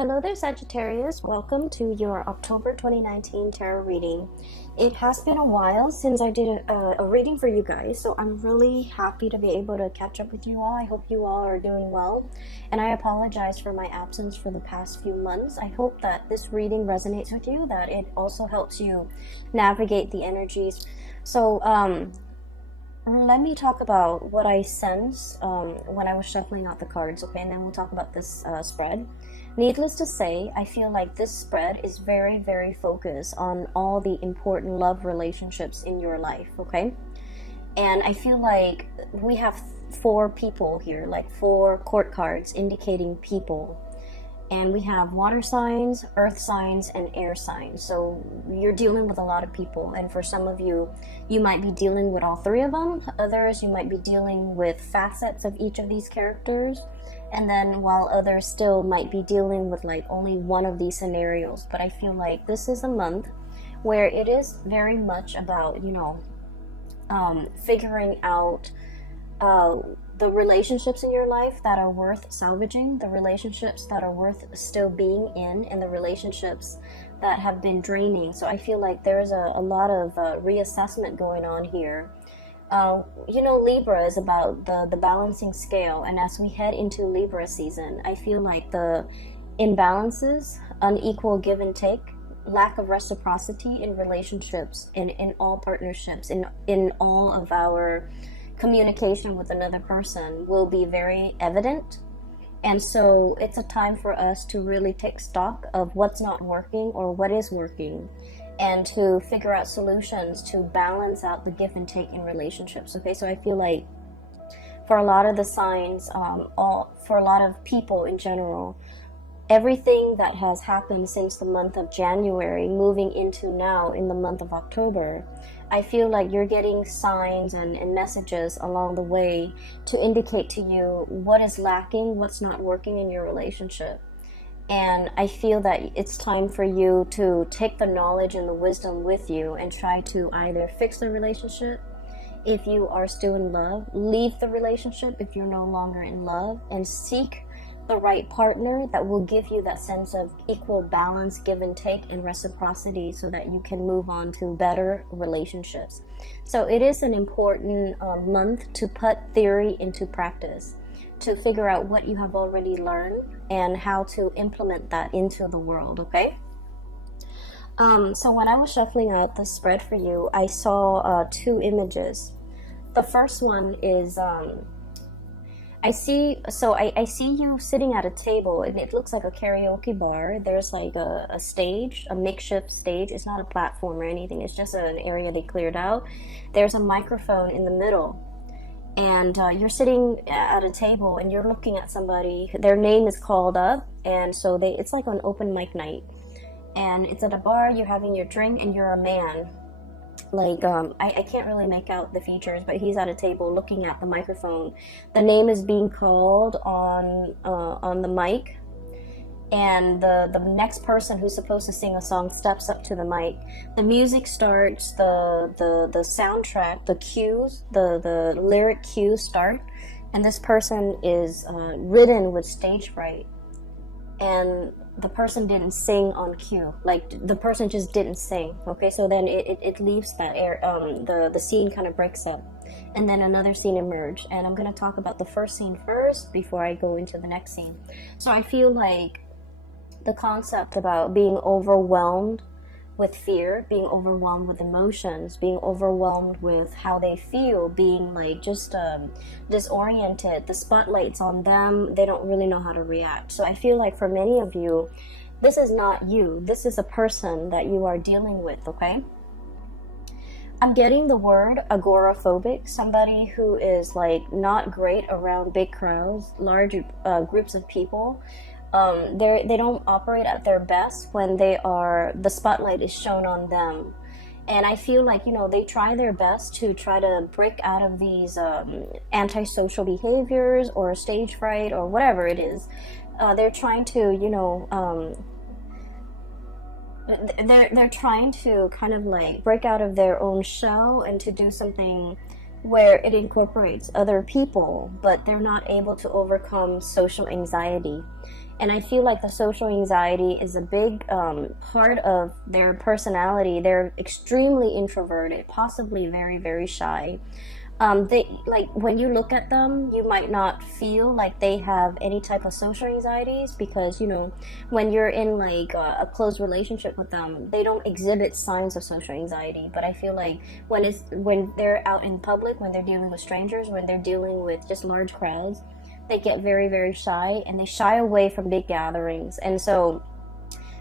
Hello there, Sagittarius. Welcome to your October 2019 tarot reading. It has been a while since I did a reading for you guys, so I'm really happy to be able to catch up with you all. I hope you all are doing well, and I apologize for my absence for the past few months. I hope that this reading resonates with you, that it also helps you navigate the energies. So, let me talk about what I sensed when I was shuffling out the cards, okay? And then we'll talk about this spread. Needless to say, I feel like this spread is very, very focused on all the important love relationships in your life, okay? And I feel like we have four people here, like four court cards indicating people. And we have water signs, earth signs, and air signs. So you're dealing with a lot of people. And for some of you, you might be dealing with all three of them. Others, you might be dealing with facets of each of these characters. And then while others still might be dealing with like only one of these scenarios. But I feel like this is a month where it is very much about, figuring out the relationships in your life that are worth salvaging, the relationships that are worth still being in, and the relationships that have been draining. So I feel like there's a lot of reassessment going on here. Libra is about the balancing scale, and as we head into Libra season, I feel like the imbalances, unequal give and take, lack of reciprocity in relationships, in all partnerships, in all of our communication with another person will be very evident. And so it's a time for us to really take stock of what's not working or what is working, and to figure out solutions to balance out the give and take in relationships. Okay, so I feel like for a lot of the signs, for a lot of people in general, everything that has happened since the month of January moving into now in the month of October, I feel like you're getting signs and messages along the way to indicate to you what is lacking, what's not working in your relationship. And I feel that it's time for you to take the knowledge and the wisdom with you and try to either fix the relationship if you are still in love, leave the relationship if you're no longer in love, and seek the right partner that will give you that sense of equal balance, give and take, and reciprocity, so that you can move on to better relationships. So it is an important month to put theory into practice, to figure out what you have already learned and how to implement that into the world, okay? So when I was shuffling out the spread for you, I saw two images. The first one is I see you sitting at a table, and it looks like a karaoke bar. There's like a stage, a makeshift stage. It's not a platform or anything. It's just an area they cleared out. There's a microphone in the middle, and you're sitting at a table and you're looking at somebody. Their name is called up, and so it's like an open mic night, and it's at a bar. You're having your drink, and you're a man. Like, I can't really make out the features, but he's at a table looking at the microphone. The name is being called on the mic, and the next person who's supposed to sing a song steps up to the mic. The music starts, the soundtrack, the cues, the lyric cues start, and this person is ridden with stage fright. And the person didn't sing on cue, like the person just didn't sing. Okay, so then it leaves that air, the scene kind of breaks up, and then another scene emerged. And I'm going to talk about the first scene first before I go into the next scene. So I feel like the concept about being overwhelmed with fear, being overwhelmed with emotions, being overwhelmed with how they feel, being like just disoriented, the spotlight's on them, they don't really know how to react. So I feel like for many of you, this is not you, this is a person that you are dealing with, okay? I'm getting the word agoraphobic, somebody who is like not great around big crowds, large groups of people. They don't operate at their best when the spotlight is shown on them. And I feel like, they try their best to try to break out of these antisocial behaviors or stage fright or whatever it is. They're trying to, they're trying to kind of like break out of their own shell and to do something where it incorporates other people, but they're not able to overcome social anxiety. And I feel like the social anxiety is a big part of their personality. They're extremely introverted, possibly very, very shy. They, like, when you look at them, you might not feel like they have any type of social anxieties, because, you know, when you're in like a close relationship with them, they don't exhibit signs of social anxiety. But I feel like when they're out in public, when they're dealing with strangers, when they're dealing with just large crowds, they get very, very shy, and they shy away from big gatherings. And so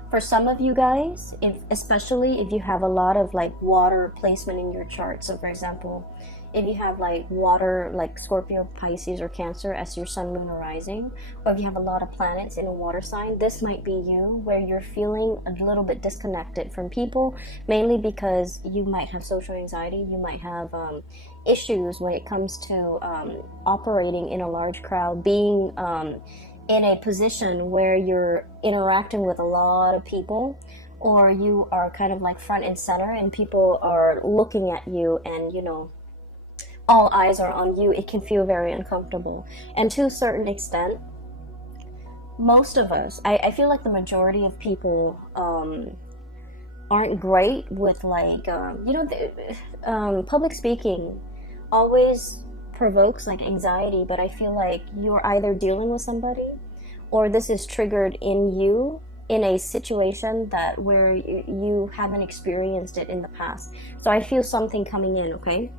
for some of you guys, especially if you have a lot of like water placement in your chart, so for example, if you have like water, like Scorpio, Pisces, or Cancer as your sun, moon, or rising, or if you have a lot of planets in a water sign, this might be you, where you're feeling a little bit disconnected from people, mainly because you might have social anxiety. You might have issues when it comes to operating in a large crowd, being in a position where you're interacting with a lot of people, or you are kind of like front and center and people are looking at you, and, you know, all eyes are on you. It can feel very uncomfortable. And to a certain extent, most of us, I feel like the majority of people aren't great with like, public speaking always provokes like anxiety, but I feel like you're either dealing with somebody, or this is triggered in you in a situation that where you haven't experienced it in the past. So I feel something coming in, okay?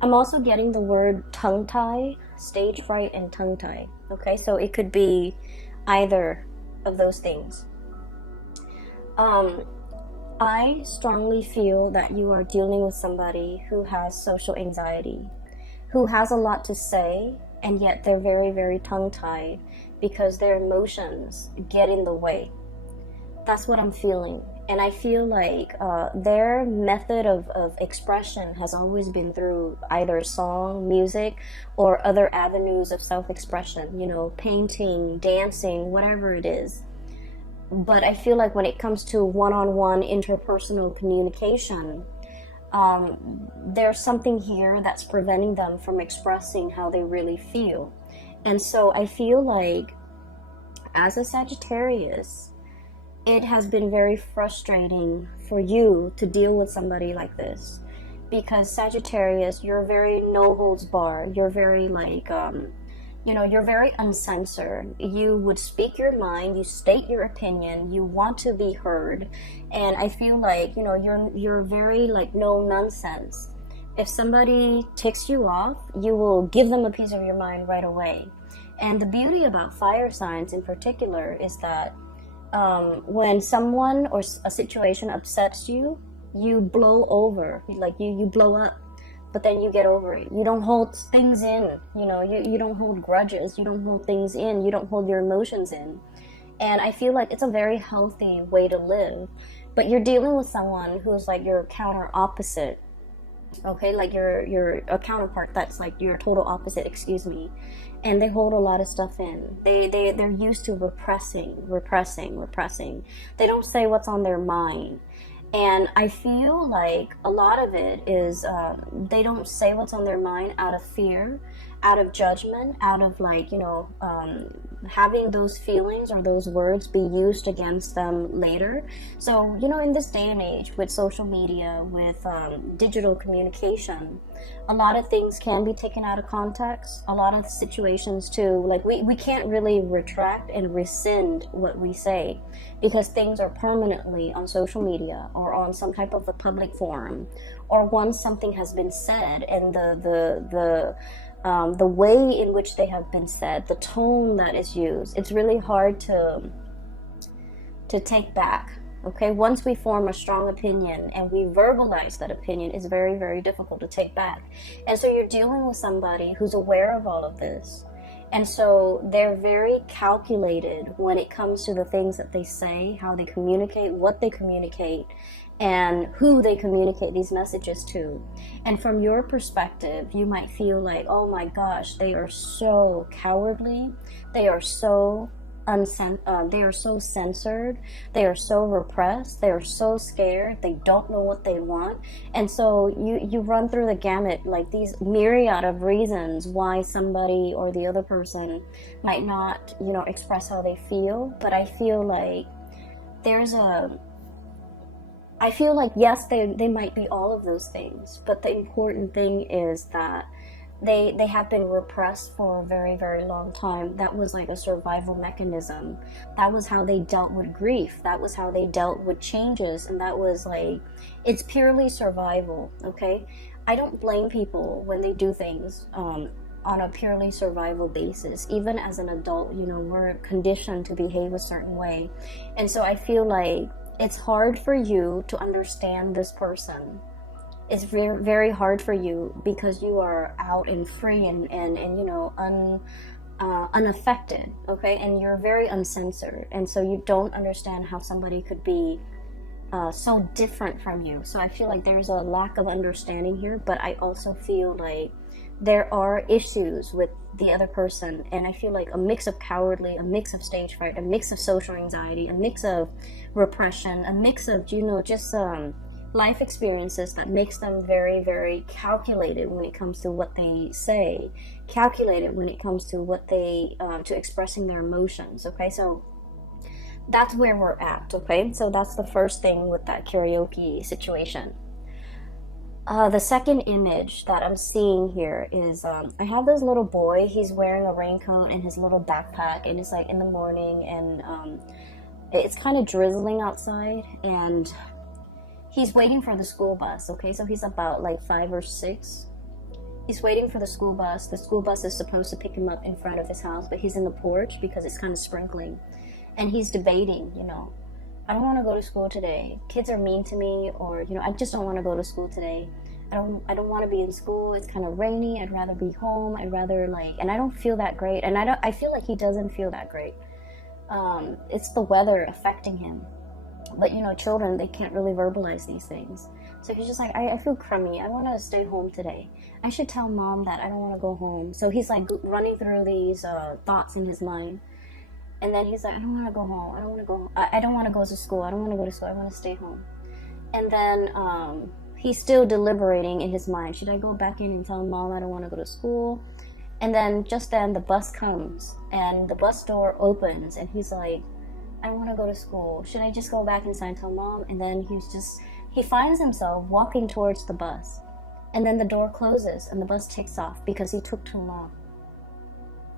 I'm also getting the word tongue tie, stage fright, and tongue tie. Okay, so it could be either of those things. I strongly feel that you are dealing with somebody who has social anxiety, who has a lot to say, and yet they're very, very tongue tied because their emotions get in the way. That's what I'm feeling. And I feel like their method of expression has always been through either song, music, or other avenues of self-expression, you know, painting, dancing, whatever it is. But I feel like when it comes to one-on-one interpersonal communication, there's something here that's preventing them from expressing how they really feel. And so I feel like as a Sagittarius, it has been very frustrating for you to deal with somebody like this, because Sagittarius, you're very no holds barred. You're very like, you're very uncensored. You would speak your mind, you state your opinion, you want to be heard. And I feel like, you're very like no nonsense. If somebody ticks you off, you will give them a piece of your mind right away. And the beauty about fire signs in particular is that when someone or a situation upsets you, you blow over, like you blow up, but then you get over it. You don't hold things in, you don't hold grudges, you don't hold things in, you don't hold your emotions in. And I feel like it's a very healthy way to live. But you're dealing with someone who's like your counter opposite, okay, like you're a counterpart that's like your total opposite, excuse me. And they hold a lot of stuff in. They're used to repressing. They don't say what's on their mind. And I feel like a lot of it is they don't say what's on their mind out of fear, out of judgment, out of like, having those feelings or those words be used against them later. So, in this day and age with social media, with digital communication, a lot of things can be taken out of context. A lot of situations too, like we can't really retract and rescind what we say, because things are permanently on social media or on some type of a public forum, or once something has been said, and the way in which they have been said, the tone that is used, it's really hard to take back. Okay, once we form a strong opinion and we verbalize that opinion, it's very, very difficult to take back. And so you're dealing with somebody who's aware of all of this. And so they're very calculated when it comes to the things that they say, how they communicate, what they communicate, and who they communicate these messages to. And from your perspective, you might feel like, oh my gosh, they are so cowardly. They are so they are so censored, they are so repressed, they are so scared, they don't know what they want. And so you run through the gamut, like these myriad of reasons why somebody or the other person might not, you know, express how they feel. But I feel like yes, they might be all of those things, but the important thing is that they have been repressed for a very, very long time. That was like a survival mechanism. That was how they dealt with grief. That was how they dealt with changes. And that was like, it's purely survival, okay? I don't blame people when they do things on a purely survival basis. Even as an adult, you know, we're conditioned to behave a certain way. And so I feel like it's hard for you to understand this person. It's very, very hard for you because you are out and free and you know, unaffected, okay? And you're very uncensored. And so you don't understand how somebody could be so different from you. So I feel like there's a lack of understanding here, but I also feel like there are issues with the other person. And I feel like a mix of cowardly, a mix of stage fright, a mix of social anxiety, a mix of repression, a mix of, you know, just life experiences that makes them very, very calculated when it comes to what they say, calculated when it comes to what they to expressing their emotions. Okay, so that's where we're at. Okay, so that's the first thing with that karaoke situation. The second image that I'm seeing here is I have this little boy. He's wearing a raincoat and his little backpack, and it's like in the morning, and it's kind of drizzling outside, and he's waiting for the school bus. Okay, so he's about like 5 or 6. He's waiting for the school bus. The school bus is supposed to pick him up in front of his house, but he's in the porch because it's kind of sprinkling, and he's debating, you know, I don't want to go to school today. Kids are mean to me, or, you know, I just don't want to go to school today. I don't want to be in school. It's kind of rainy. I'd rather be home. I'd rather and I don't feel that great. And I feel like he doesn't feel that great. It's the weather affecting him. But, you know, children, they can't really verbalize these things. So he's just like, I feel crummy. I want to stay home today. I should tell mom that I don't want to go home. So he's like running through these thoughts in his mind. And then he's like, I don't want to go home. I don't want to go. I don't want to go to school. I don't want to go to school. I want to stay home. And then he's still deliberating in his mind. Should I go back in and tell mom I don't want to go to school? And then just then the bus comes and the bus door opens and he's like, I want to go to school. Should I just go back inside and tell mom? And then he finds himself walking towards the bus. And then the door closes and the bus takes off because he took too long.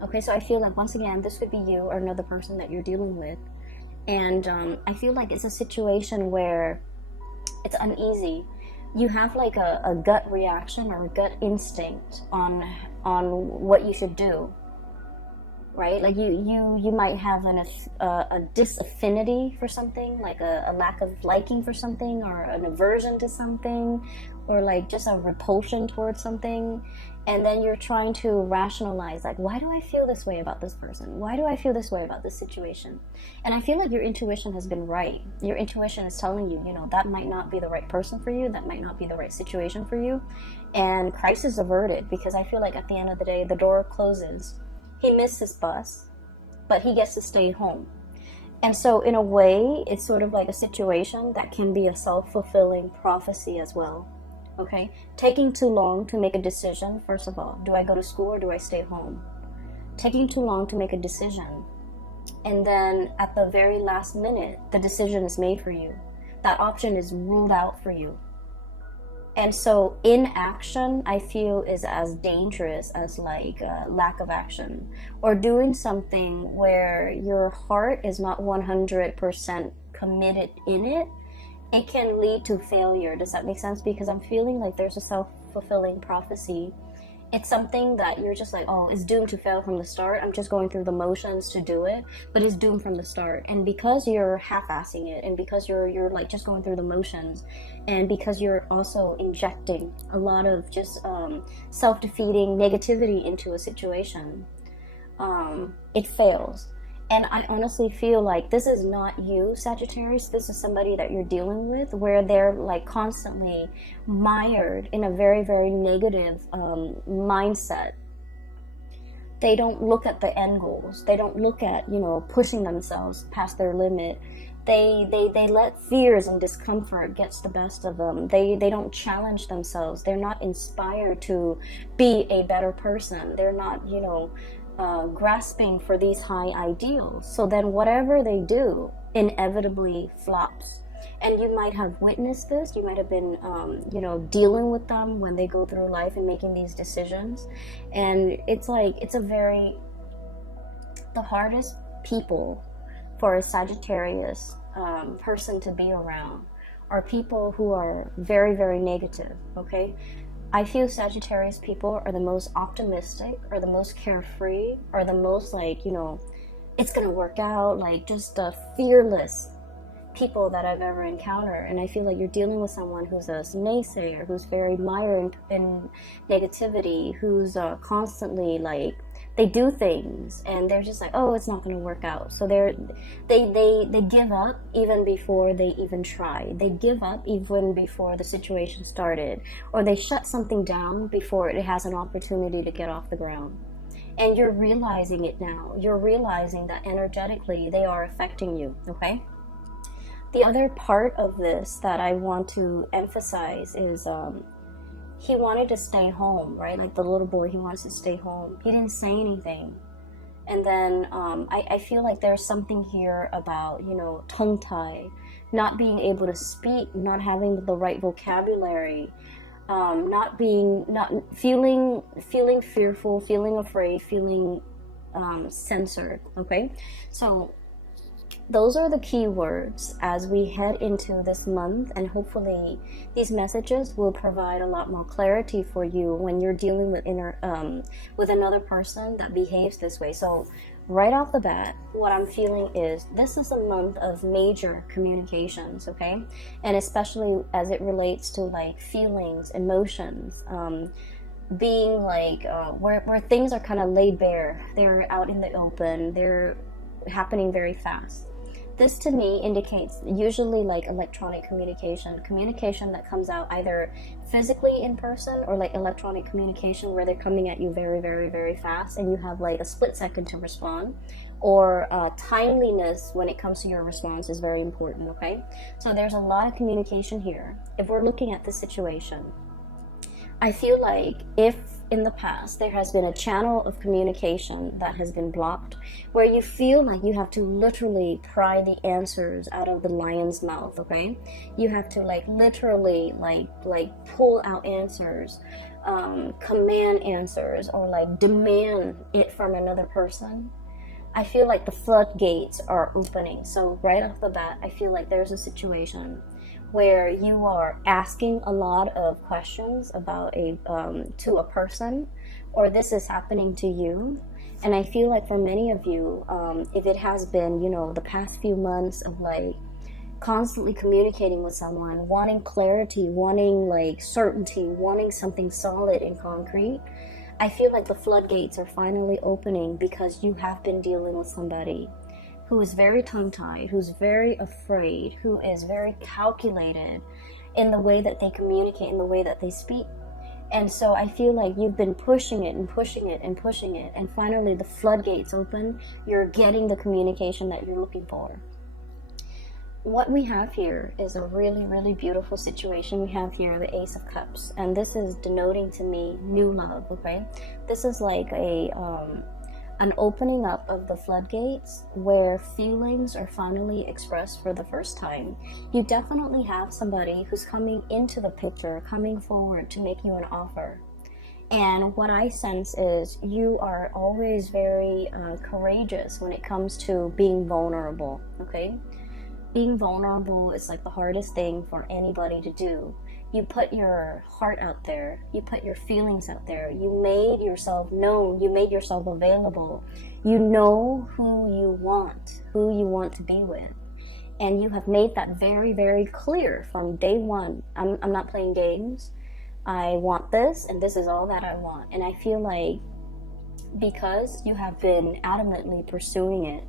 Okay, so I feel like, once again, this could be you or another person that you're dealing with. And I feel like it's a situation where it's uneasy. You have like a gut reaction or a gut instinct on what you should do, right? Like you might have a disaffinity for something, like a lack of liking for something, or an aversion to something, or like just a repulsion towards something. And then you're trying to rationalize, like, why do I feel this way about this person? Why do I feel this way about this situation? And I feel like your intuition has been right. Your intuition is telling you, you know, that might not be the right person for you. That might not be the right situation for you. And crisis averted, because I feel like at the end of the day, the door closes. He missed his bus, but he gets to stay home. And so in a way, it's sort of like a situation that can be a self-fulfilling prophecy as well. Okay, taking too long to make a decision. First of all, do I go to school or do I stay home? Taking too long to make a decision. And then at the very last minute, the decision is made for you. That option is ruled out for you. And so inaction, I feel, is as dangerous as like lack of action, or doing something where your heart is not 100% committed in it. It can lead to failure. Does that make sense? Because I'm feeling like there's a self-fulfilling prophecy. It's something that you're just like, oh, it's doomed to fail from the start. I'm just going through the motions to do it, but it's doomed from the start. And because you're half-assing it, and because you're like just going through the motions, and because you're also injecting a lot of just self-defeating negativity into a situation, it fails. And I honestly feel like this is not you, Sagittarius. This is somebody that you're dealing with, where they're like constantly mired in a very, very negative mindset. They don't look at the end goals. They don't look at, you know, pushing themselves past their limit. They let fears and discomfort gets the best of them. They don't challenge themselves. They're not inspired to be a better person. They're not, you know, grasping for these high ideals. So then whatever they do inevitably flops. And you might have witnessed this. You might have been, you know, dealing with them when they go through life and making these decisions. And it's like, the hardest people for a Sagittarius person to be around are people who are very, very negative, okay? I feel Sagittarius people are the most optimistic, or the most carefree, or the most like, you know, it's gonna work out, like just fearless people that I've ever encountered. And I feel like you're dealing with someone who's a naysayer, who's very mired in negativity, who's constantly like, they do things and they're just like, oh, it's not going to work out. So they give up even before they even try. They give up even before the situation started, or they shut something down before it has an opportunity to get off the ground. And you're realizing it now. You're realizing that energetically they are affecting you, okay? The other part of this that I want to emphasize is he wanted to stay home, right? Like the little boy, he wants to stay home. He didn't say anything. And then I feel like there's something here about, you know, tongue-tie, not being able to speak, not having the right vocabulary, not feeling fearful, feeling afraid, feeling censored, okay? So those are the key words as we head into this month, and hopefully these messages will provide a lot more clarity for you when you're dealing with with another person that behaves this way. So right off the bat, what I'm feeling is this is a month of major communications, okay? And especially as it relates to like feelings, emotions, being like where things are kind of laid bare. They're out in the open. They're happening very fast. This to me indicates usually like electronic communication that comes out either physically in person, or like electronic communication where they're coming at you very, very, very fast and you have like a split second to respond, or timeliness when it comes to your response is very important, okay? So there's a lot of communication here. If we're looking at the situation, I feel like if in the past there has been a channel of communication that has been blocked, where you feel like you have to literally pry the answers out of the lion's mouth, okay? You have to like literally like pull out answers, command answers, or like demand it from another person. I feel like the floodgates are opening. So right off the bat, I feel like there's a situation where you are asking a lot of questions about to a person, or this is happening to you. And I feel like for many of you, if it has been, you know, the past few months of like constantly communicating with someone, wanting clarity, wanting like certainty, wanting something solid and concrete, I feel like the floodgates are finally opening, because you have been dealing with somebody who is very tongue-tied, who's very afraid, who is very calculated in the way that they communicate, in the way that they speak. And so I feel like you've been pushing it and pushing it and pushing it, and finally the floodgates open. You're getting the communication that you're looking for. What we have here is a really, really beautiful situation. We have here the Ace of Cups, and this is denoting to me new love, okay? This is like an opening up of the floodgates where feelings are finally expressed for the first time. You definitely have somebody who's coming into the picture, coming forward to make you an offer. And what I sense is you are always very courageous when it comes to being vulnerable, okay? Being vulnerable is like the hardest thing for anybody to do. You put your heart out there, you put your feelings out there, you made yourself known, you made yourself available. You know who you want to be with. And you have made that very, very clear from day one. I'm not playing games. I want this, and this is all that I want. And I feel like because you have been adamantly pursuing it,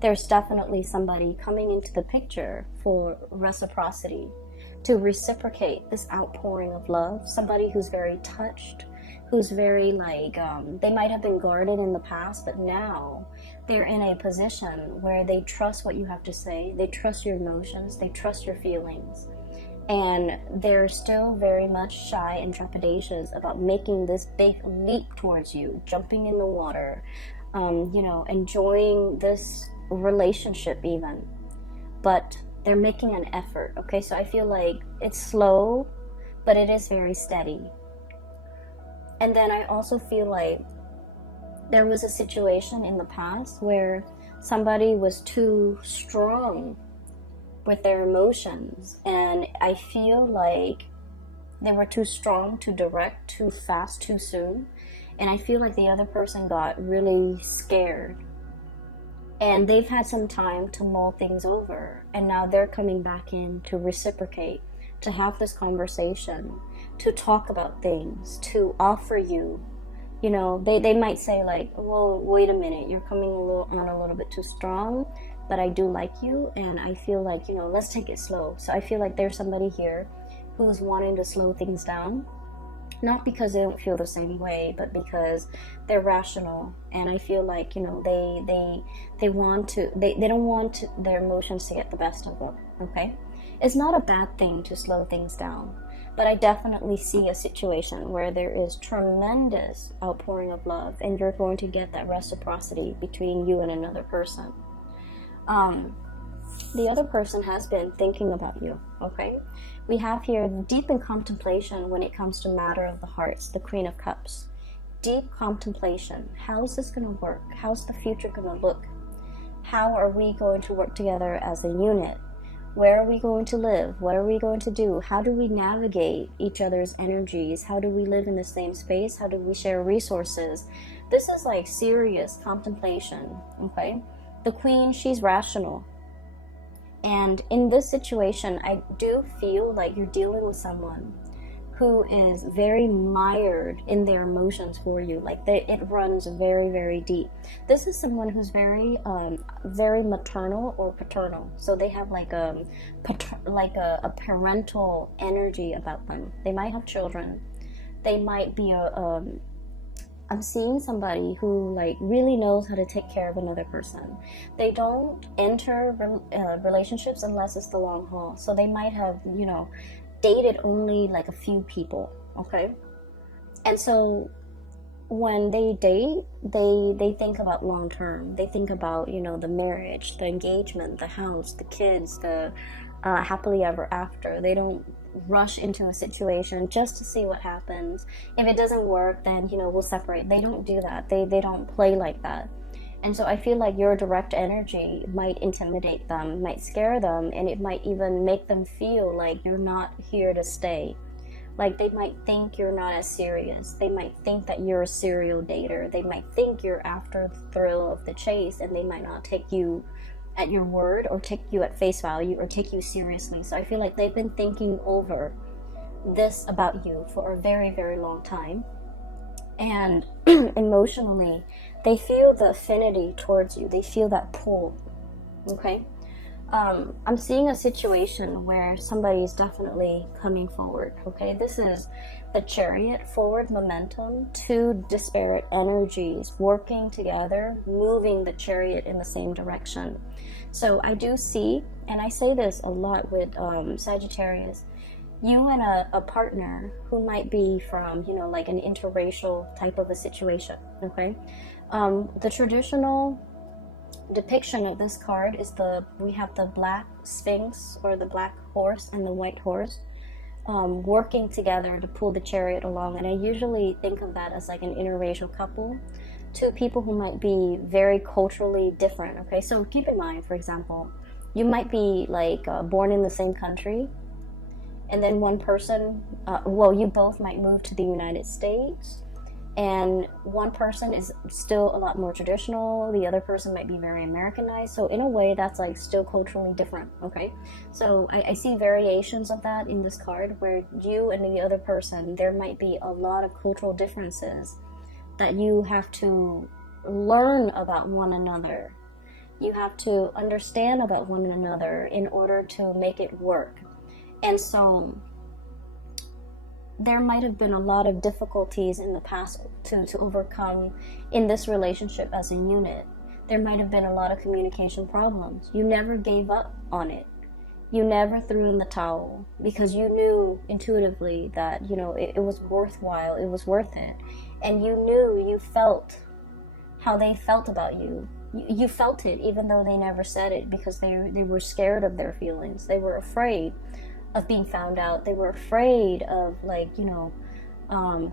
there's definitely somebody coming into the picture for reciprocity, to reciprocate this outpouring of love. Somebody who's very touched, who's very like, they might have been guarded in the past, but now they're in a position where they trust what you have to say, they trust your emotions, they trust your feelings, and they're still very much shy and trepidatious about making this big leap towards you, jumping in the water, you know, enjoying this relationship even. But they're making an effort, okay? So I feel like it's slow, but it is very steady. And then I also feel like there was a situation in the past where somebody was too strong with their emotions, and I feel like they were too strong, too direct, too fast, too soon, and I feel like the other person got really scared, and they've had some time to mull things over, and now they're coming back in to reciprocate, to have this conversation, to talk about things, to offer you, you know, they might say like, well, wait a minute, you're coming on a little bit too strong, but I do like you, and I feel like, you know, let's take it slow. So I feel like there's somebody here who's wanting to slow things down, not because they don't feel the same way, but because they're rational, and I feel like, you know, they want to, they don't want their emotions to get the best of them, okay? It's not a bad thing to slow things down, but I definitely see a situation where there is tremendous outpouring of love, and you're going to get that reciprocity between you and another person. The other person has been thinking about you, okay? We have here deep in contemplation when it comes to matter of the hearts, the Queen of Cups. Deep contemplation. How's this going to work? How's the future going to look? How are we going to work together as a unit? Where are we going to live? What are we going to do? How do we navigate each other's energies? How do we live in the same space? How do we share resources? This is like serious contemplation, okay? The Queen, she's rational. And in this situation, I do feel like you're dealing with someone who is very mired in their emotions for you. Like it runs very, very deep. This is someone who's very, very maternal or paternal. So they have like a parental energy about them. They might have children. They might be I'm seeing somebody who like really knows how to take care of another person. They don't enter relationships unless it's the long haul. So they might have, you know, dated only like a few people, okay? And so when they date, they think about long term. They think about, you know, the marriage, the engagement, the house, the kids, the happily ever after. They don't rush into a situation just to see what happens. If it doesn't work, then, you know, we'll separate. They don't do that. They don't play like that. And so I feel like your direct energy might intimidate them, might scare them, and it might even make them feel like you're not here to stay. Like they might think you're not as serious. They might think that you're a serial dater. They might think you're after the thrill of the chase, and they might not take you at your word or take you at face value or take you seriously. So I feel like they've been thinking over this about you for a very, very long time. And emotionally, they feel the affinity towards you. They feel that pull, okay? I'm seeing a situation where somebody is definitely coming forward, okay? This is the Chariot, forward momentum, two disparate energies working together, moving the Chariot in the same direction. So I do see, and I say this a lot with Sagittarius, you and a partner who might be from, you know, like an interracial type of a situation, okay? The traditional depiction of this card is we have the black sphinx or the black horse and the white horse working together to pull the chariot along, and I usually think of that as like an interracial couple, two people who might be very culturally different, okay? So keep in mind, for example, you might be like born in the same country, and then one person, you both might move to the United States, and one person is still a lot more traditional, the other person might be very Americanized. So in a way, that's like still culturally different, okay? So I see variations of that in this card, where you and the other person, there might be a lot of cultural differences that you have to learn about one another. You have to understand about one another in order to make it work. And so there might have been a lot of difficulties in the past to overcome in this relationship as a unit. There might have been a lot of communication problems. You never gave up on it. You never threw in the towel because you knew intuitively that, you know, it was worthwhile, it was worth it. And you knew, you felt how they felt about you. You felt it even though they never said it, because they were scared of their feelings. They were afraid of being found out. They were afraid of, like, you know,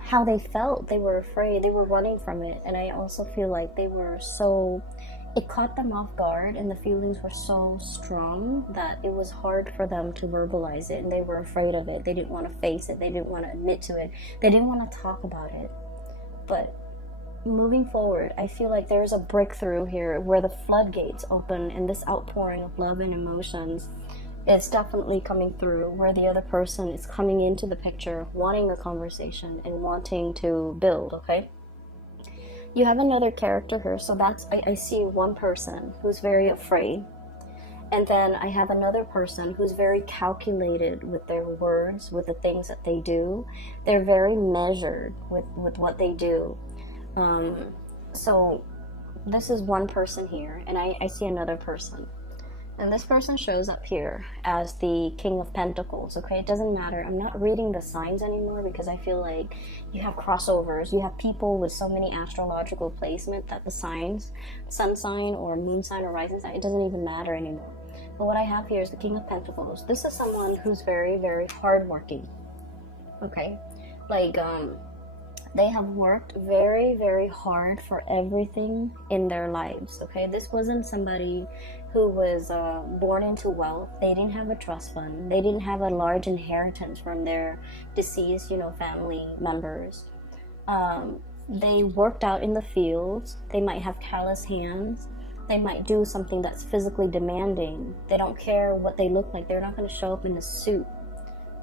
how they felt. They were afraid. They were running from it. And I also feel like they were so, it caught them off guard, and the feelings were so strong that it was hard for them to verbalize it, and they were afraid of it. They didn't want to face it. They didn't want to admit to it. They didn't want to talk about it. But moving forward, I feel like there's a breakthrough here where the floodgates open, and this outpouring of love and emotions is definitely coming through, where the other person is coming into the picture, wanting a conversation and wanting to build, okay? You have another character here, so that's, I see one person who's very afraid, and then I have another person who's very calculated with their words, with the things that they do. They're very measured with what they do. So this is one person here, and I see another person. And this person shows up here as the King of Pentacles, okay? It doesn't matter. I'm not reading the signs anymore because I feel like you have crossovers. You have people with so many astrological placement that the signs, sun sign or moon sign or rising sign, it doesn't even matter anymore. But what I have here is the King of Pentacles. This is someone who's very, very hardworking, okay? Like, they have worked very, very hard for everything in their lives, okay? This wasn't somebody who was born into wealth. They didn't have a trust fund. They didn't have a large inheritance from their deceased, you know, family members. They worked out in the fields. They might have callous hands. They might do something that's physically demanding. They don't care what they look like. They're not going to show up in a suit.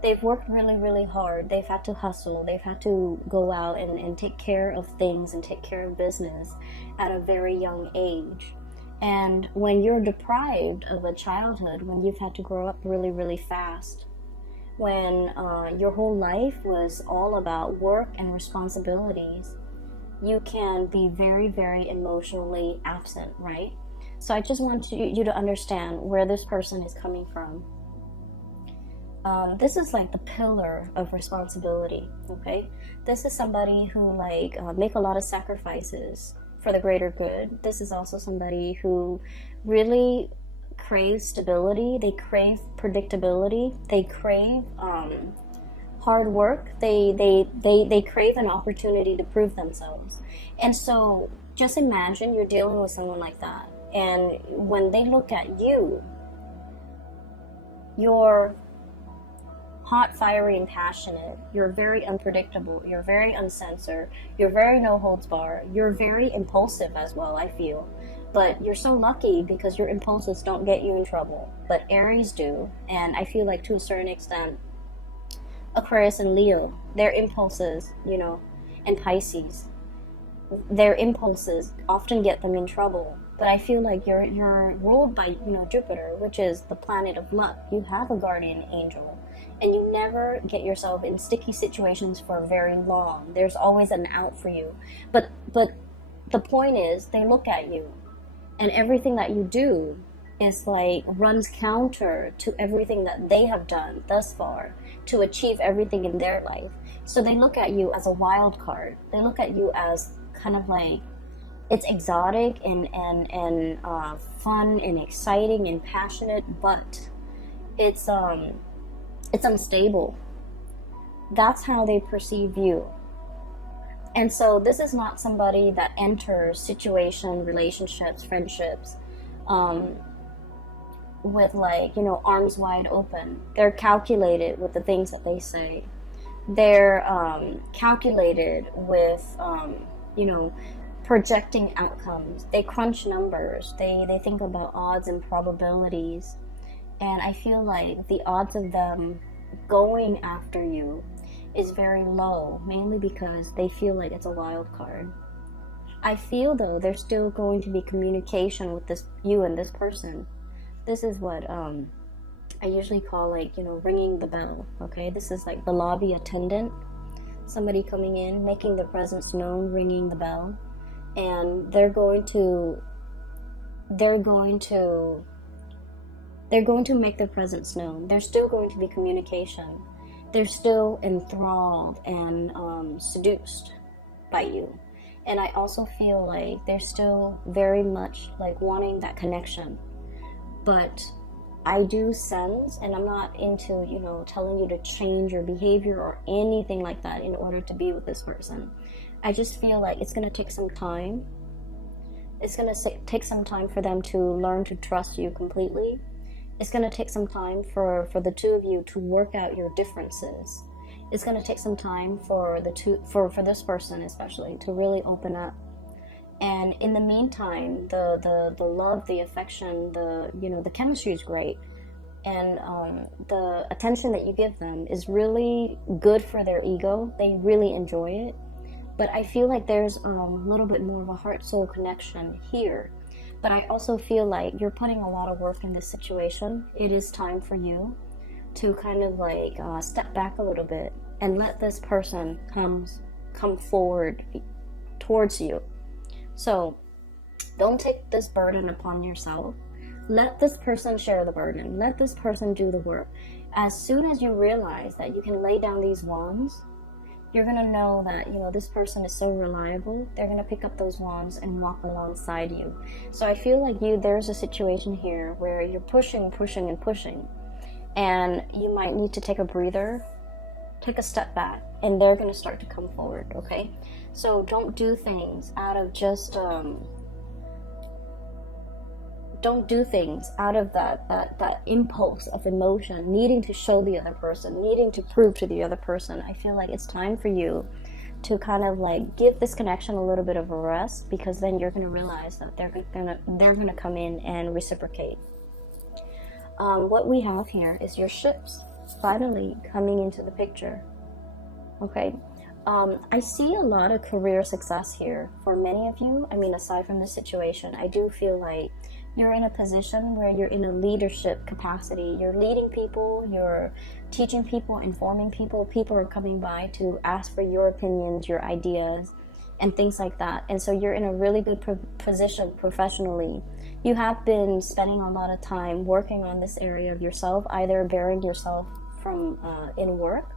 They've worked really, really hard. They've had to hustle. They've had to go out and take care of things and take care of business at a very young age. And when you're deprived of a childhood, when you've had to grow up really, really fast, when your whole life was all about work and responsibilities, you can be very, very emotionally absent, right? So I just want you to understand where this person is coming from. This is like the pillar of responsibility, okay? This is somebody who make a lot of sacrifices for the greater good. This is also somebody who really craves stability. They crave predictability. They crave hard work. They crave an opportunity to prove themselves. And so just imagine you're dealing with someone like that, and when they look at you, you're hot, fiery, and passionate. You're very unpredictable. You're very uncensored. You're very no holds bar. You're very impulsive as well, I feel. But you're so lucky because your impulses don't get you in trouble. But Aries do. And I feel like to a certain extent, Aquarius and Leo, their impulses, you know, and Pisces, their impulses often get them in trouble. But I feel like you're ruled by, you know, Jupiter, which is the planet of luck. You have a guardian angel. And you never get yourself in sticky situations for very long. There's always an out for you. But the point is, they look at you, and everything that you do is like runs counter to everything that they have done thus far to achieve everything in their life. So they look at you as a wild card. They look at you as kind of like, it's exotic and fun and exciting and passionate, but it's unstable. That's how they perceive you. And so this is not somebody that enters situation, relationships, friendships with, like, you know, arms wide open. They're calculated with the things that they say. They're calculated with you know, projecting outcomes. They crunch numbers. They think about odds and probabilities. And I feel like the odds of them going after you is very low, mainly because they feel like it's a wild card. I feel, though, there's still going to be communication with you and this person. This is what I usually call, like, you know, ringing the bell, okay? This is like the lobby attendant. somebody coming in, making their presence known, ringing the bell, and they're going to make their presence known. There's still going to be communication. They're still enthralled and seduced by you. And I also feel like they're still very much like wanting that connection. But I do sense, and I'm not into, telling you to change your behavior or anything like that in order to be with this person. I just feel like it's going to take some time. It's going to take some time for them to learn to trust you completely. It's going to take some time for the two of you to work out your differences. It's going to take some time for this person especially to really open up. And in the meantime, the love, the affection, the chemistry is great. And the attention that you give them is really good for their ego. They really enjoy it. But I feel like there's a little bit more of a heart-soul connection here. But I also feel like you're putting a lot of work in this situation. It is time for you to kind of like step back a little bit and let this person come forward towards you. So don't take this burden upon yourself. Let this person share the burden. Let this person do the work. As soon as you realize that you can lay down these wands, you're going to know that, this person is so reliable. They're going to pick up those wands and walk alongside you. So I feel like there's a situation here where you're pushing, and you might need to take a breather, take a step back, and they're going to start to come forward, okay? So don't do things out of just, don't do things out of that impulse of emotion, needing to show the other person, needing to prove to the other person. I feel like it's time for you to kind of like give this connection a little bit of a rest, because then you're going to realize that they're going to come in and reciprocate. What we have here is your ships finally coming into the picture. Okay. I see a lot of career success here for many of you. I mean, aside from this situation, I do feel like you're in a position where you're in a leadership capacity. You're leading people, you're teaching people, informing people. People are coming by to ask for your opinions, your ideas, and things like that. And so you're in a really good position professionally. You have been spending a lot of time working on this area of yourself, either bearing yourself from in work,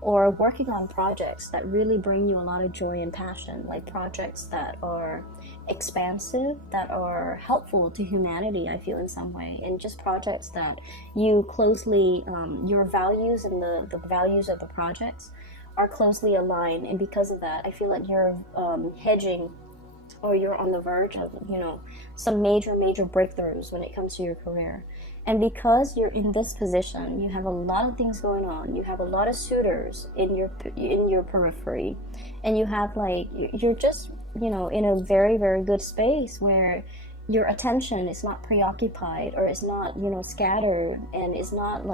or working on projects that really bring you a lot of joy and passion, like projects that are expansive, that are helpful to humanity, I feel, in some way, and just projects that you closely, your values and the values of the projects are closely aligned. And because of that, I feel like you're hedging, or you're on the verge of, some major breakthroughs when it comes to your career. And because you're in this position, you have a lot of things going on. You have a lot of suitors in your periphery, and you have you're just in a very, very good space where your attention is not preoccupied, or it's not scattered, and it's not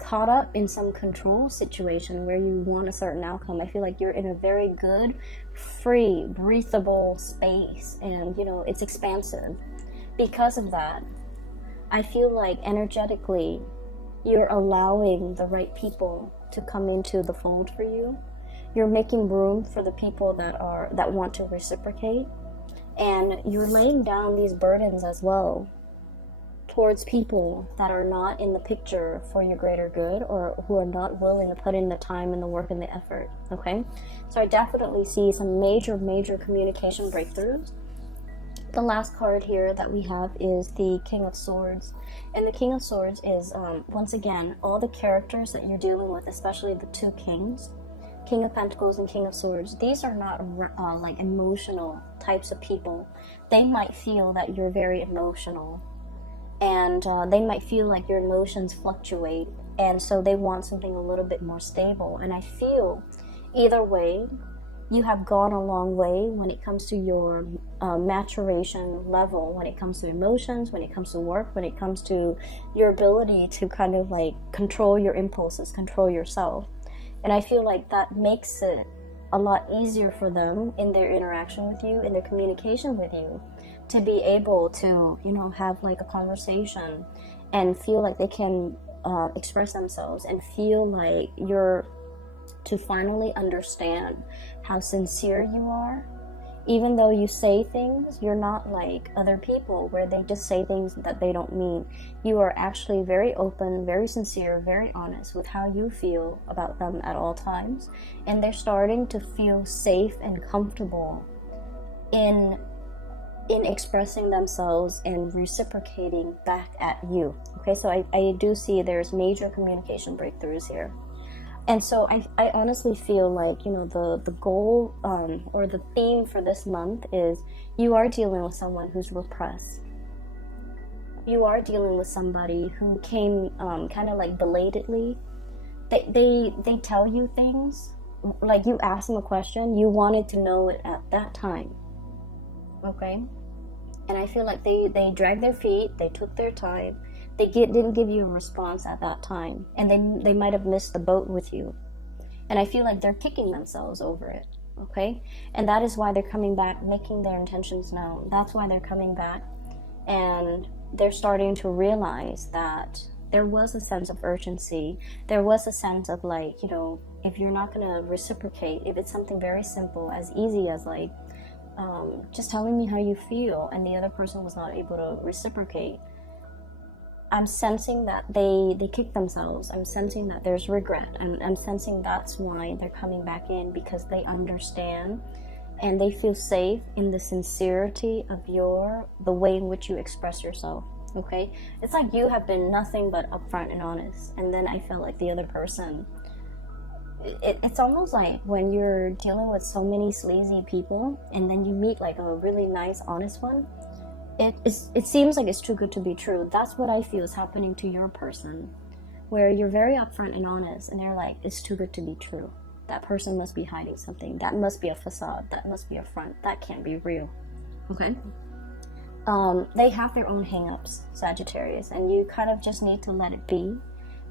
caught up in some control situation where you want a certain outcome. I feel like you're in a very good, free, breathable space, and it's expansive. Because of that, I feel like energetically you're allowing the right people to come into the fold for you. You're making room for the people that want to reciprocate, and you're laying down these burdens as well towards people that are not in the picture for your greater good, or who are not willing to put in the time and the work and the effort. Okay, so I definitely see some major communication breakthroughs. The last card here that we have is the King of Swords. And the King of Swords is, once again, all the characters that you're dealing with, especially the two kings, King of Pentacles and King of Swords. These are not emotional types of people. They might feel that you're very emotional, and they might feel like your emotions fluctuate, and so they want something a little bit more stable. And I feel either way, you have gone a long way when it comes to your maturation level, when it comes to emotions, when it comes to work, when it comes to your ability to kind of control your impulses, control yourself. And I feel like that makes it a lot easier for them in their interaction with you, in their communication with you, to be able to, have a conversation and feel like they can express themselves, and feel like you're to finally understand how sincere you are. Even though you say things, you're not like other people where they just say things that they don't mean. You are actually very open, very sincere, very honest with how you feel about them at all times. And they're starting to feel safe and comfortable in expressing themselves and reciprocating back at you. Okay, so I do see there's major communication breakthroughs here. And so I honestly feel like, you know, the goal or the theme for this month is you are dealing with someone who's repressed. You are dealing with somebody who came kind of like belatedly. They tell you things, like you ask them a question, you wanted to know it at that time. Okay? And I feel like they dragged their feet, they took their time. They didn't give you a response at that time, and they might have missed the boat with you. And I feel like they're kicking themselves over it, okay? And that is why they're coming back, making their intentions known. That's why they're coming back, and they're starting to realize that there was a sense of urgency. There was a sense of like, you know, if you're not going to reciprocate, if it's something very simple, as easy as like just telling me how you feel, and the other person was not able to reciprocate, I'm sensing that they kick themselves. I'm sensing that there's regret. I'm sensing that's why they're coming back in, because they understand and they feel safe in the sincerity of the way in which you express yourself. Okay, it's like you have been nothing but upfront and honest, and then I felt like the other person, it's almost like when you're dealing with so many sleazy people and then you meet like a really nice honest one, it seems like it's too good to be true. That's what I feel is happening to your person, where you're very upfront and honest, and they're like, it's too good to be true. That person must be hiding something. That must be a facade. That must be a front. That can't be real. Okay? They have their own hang-ups, Sagittarius, and you kind of just need to let it be.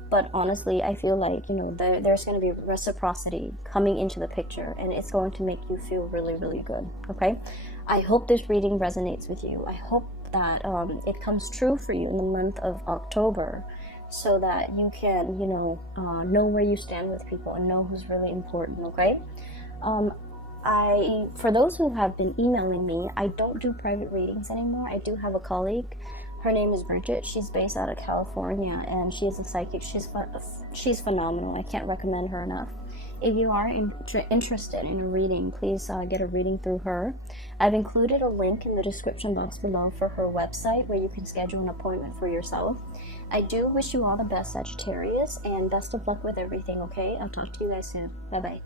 But honestly, I feel like, you know, there's going to be reciprocity coming into the picture, and it's going to make you feel really, really good. Okay? I hope this reading resonates with you. I hope that it comes true for you in the month of October, so that you can, you know where you stand with people and know who's really important. Okay? For those who have been emailing me, I don't do private readings anymore. I do have a colleague. Her name is Bridget. She's based out of California, and she is a psychic. She's phenomenal. I can't recommend her enough. If you are interested in a reading, please get a reading through her. I've included a link in the description box below for her website where you can schedule an appointment for yourself. I do wish you all the best, Sagittarius, and best of luck with everything, okay? I'll talk to you guys soon. Bye-bye.